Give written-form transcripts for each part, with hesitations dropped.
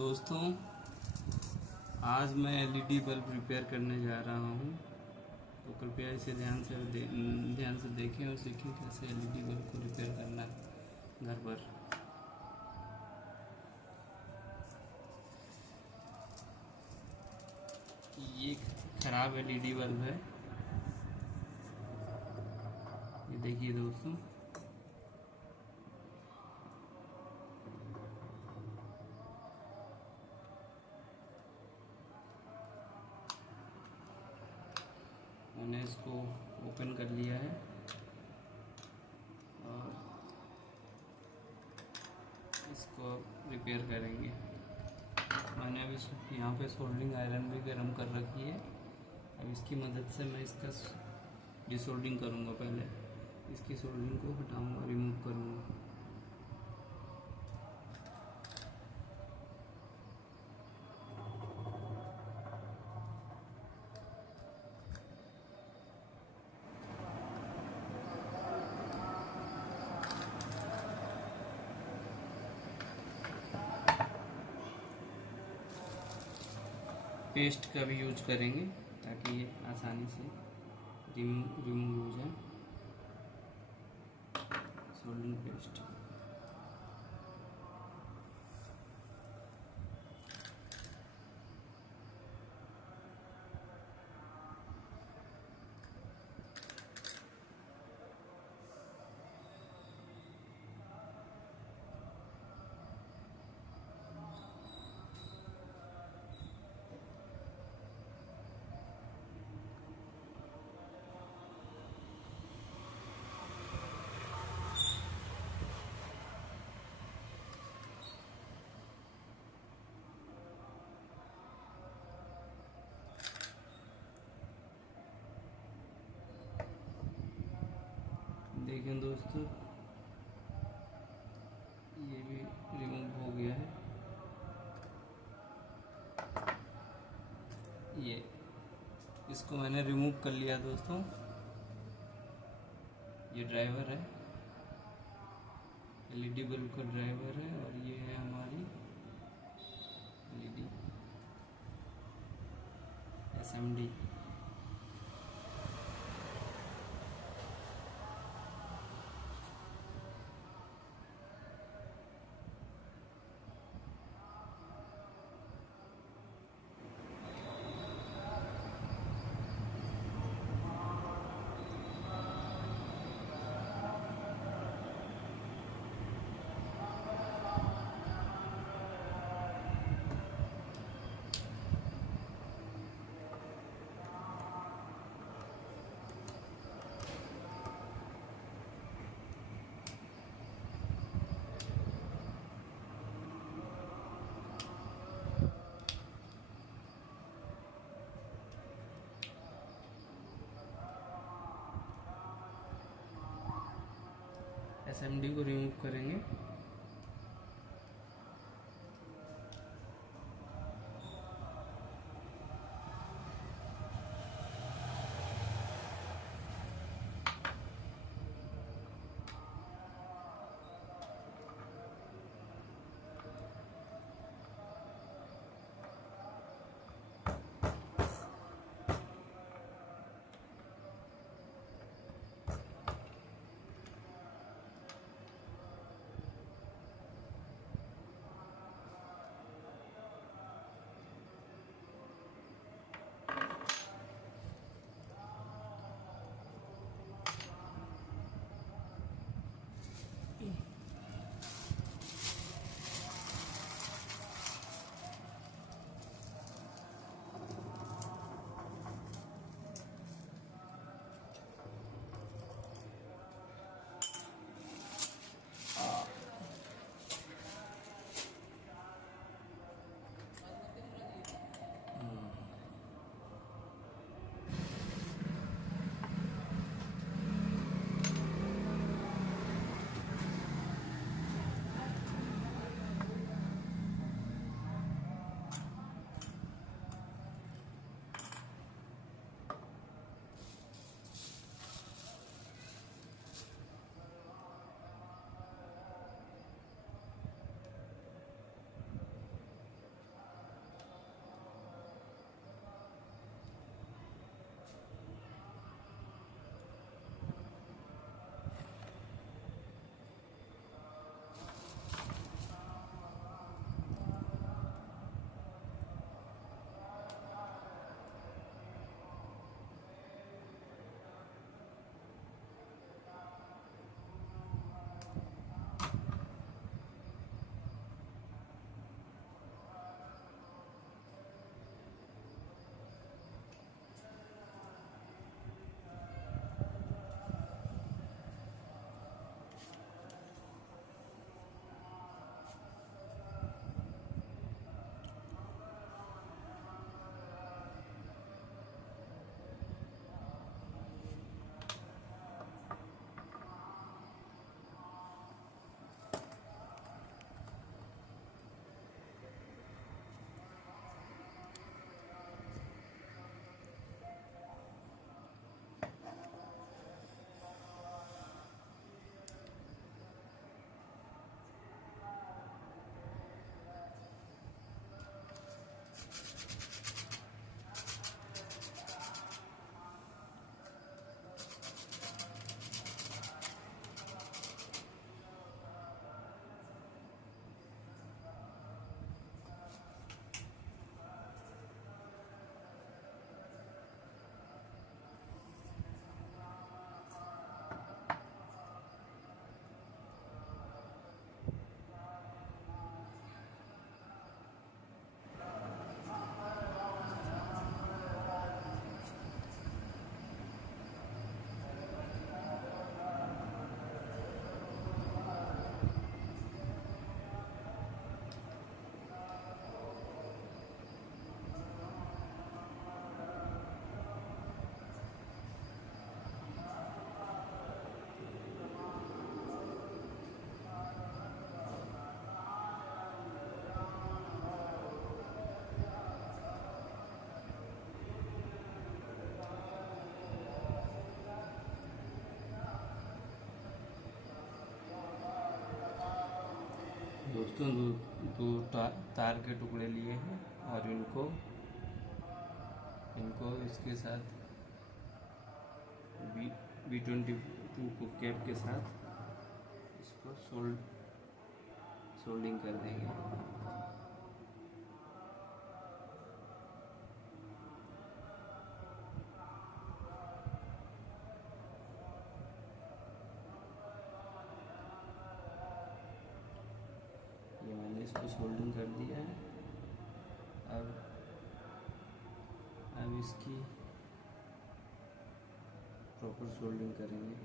दोस्तों, आज मैं एलईडी बल्ब रिपेयर करने जा रहा हूँ। तो कृपया इसे ध्यान से देखें और सीखें कैसे एलईडी बल्ब को रिपेयर करना है घर पर। ये खराब एलईडी बल्ब है। ये देखिए दोस्तों, मैंने इसको ओपन कर लिया है और इसको रिपेयर करेंगे। मैंने अभी यहाँ पे सोल्डरिंग आयरन भी गर्म कर रखी है। अब इसकी मदद से मैं इसका डिसोल्डिंग करूँगा। पहले इसकी सोल्डरिंग को हटाऊँगा, रिमूव करूँगा। पेस्ट का भी यूज करेंगे ताकि ये आसानी से रिमूव हो जाए। सोल्डरिंग पेस्ट देखें दोस्तों, ये भी रिमूव हो गया है। ये इसको मैंने रिमूव कर लिया दोस्तों। ये ड्राइवर है, एलईडी बल्ब का ड्राइवर है, और ये है हमारी एलईडी एसएमडी। एसएमडी को रिमूव करेंगे। दोस्तों दो तार के टुकड़े लिए हैं और इनको इसके साथ B22 को कैप के साथ इसको सोल्डिंग कर देंगे। ये मैंने इसको सोल्डिंग कर दिया है। अब इसकी प्रॉपर सोल्डिंग करेंगे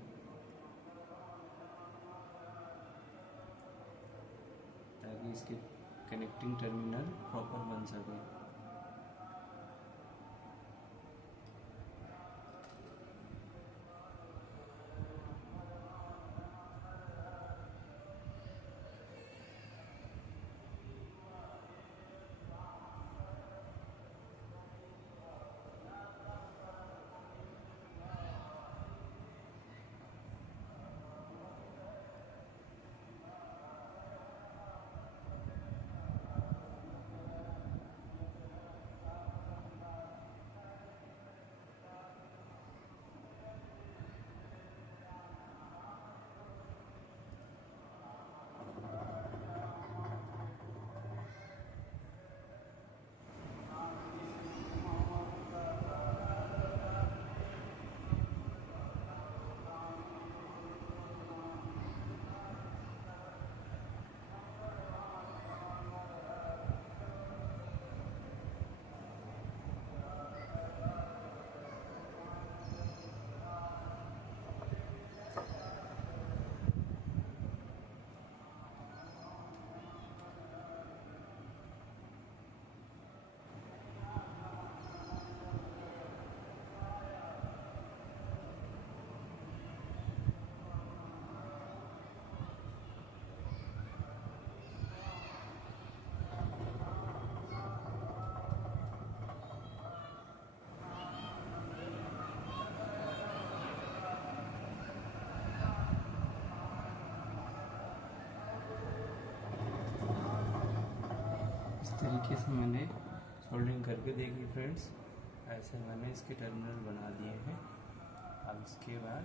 ताकि इसके कनेक्टिंग टर्मिनल प्रॉपर बन सके। तरीके से मैंने सोल्डिंग करके देखी फ्रेंड्स। ऐसे मैंने इसके टर्मिनल बना दिए हैं। अब इसके बाद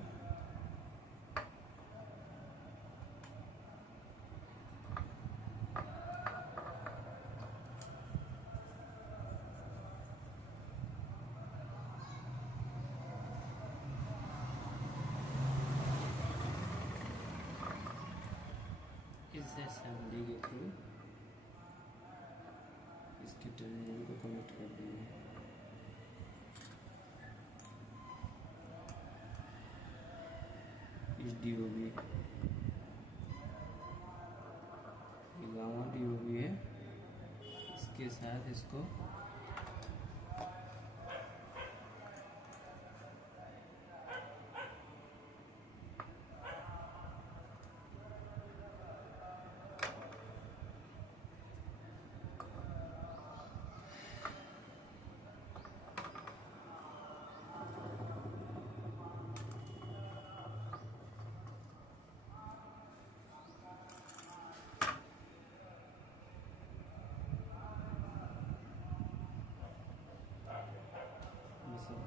इस असेंबली के थ्रू इसके टर्मिनल को कनेक्ट कर देंगे। इस DOB गामा DOB है, इसके साथ इसको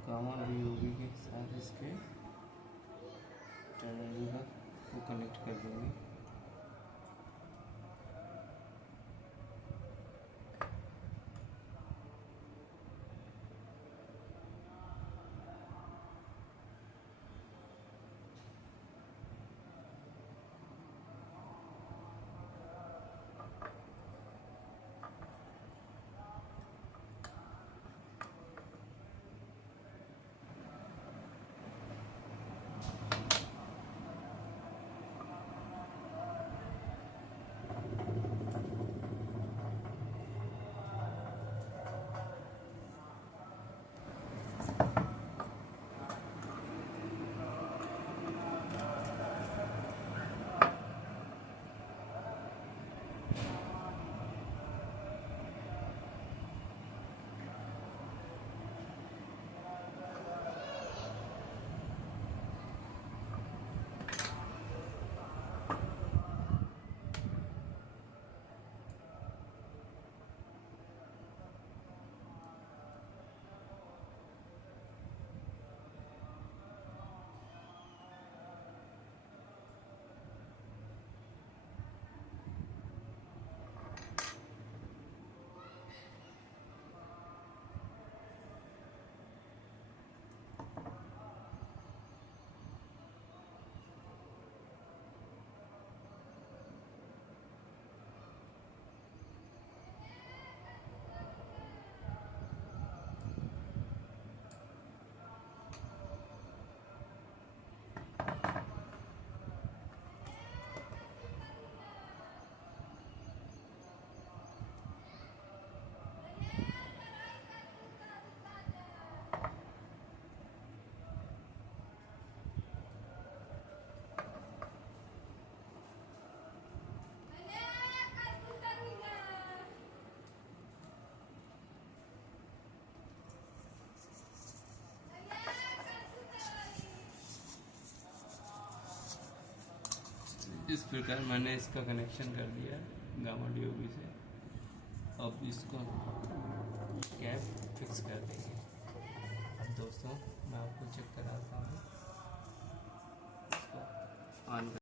गामा DOB के साथ इसके टर्मिनल को कनेक्ट कर देंगे। इस प्रकार मैंने इसका कनेक्शन कर दिया गामा DOB से। अब इसको कैप फिक्स कर देंगे। अब दोस्तों मैं आपको चेक कराता हूँ, इसको ऑन